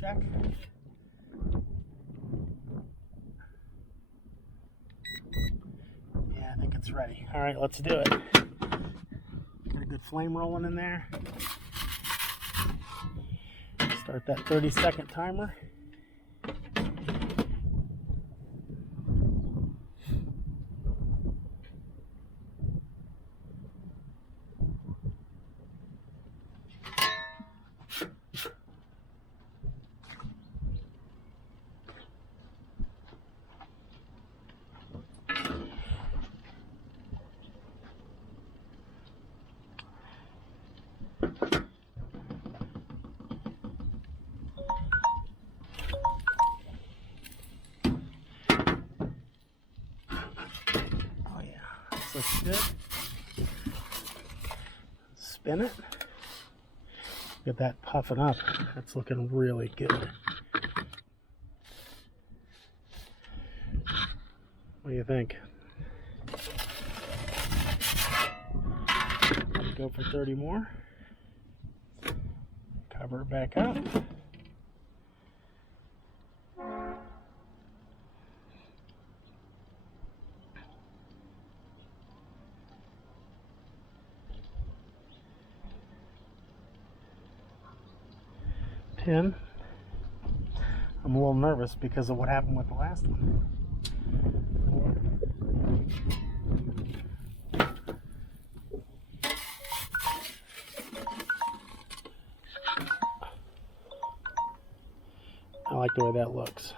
check. Yeah, I think it's ready. All right, let's do it. Got a good flame rolling in there. Start that 30-second timer. Looks good. Spin it. Get that puffing up. That's looking really good. What do you think? Go for 30 more. Cover it back up. Pin. I'm a little nervous because of what happened with the last one. I like the way that looks.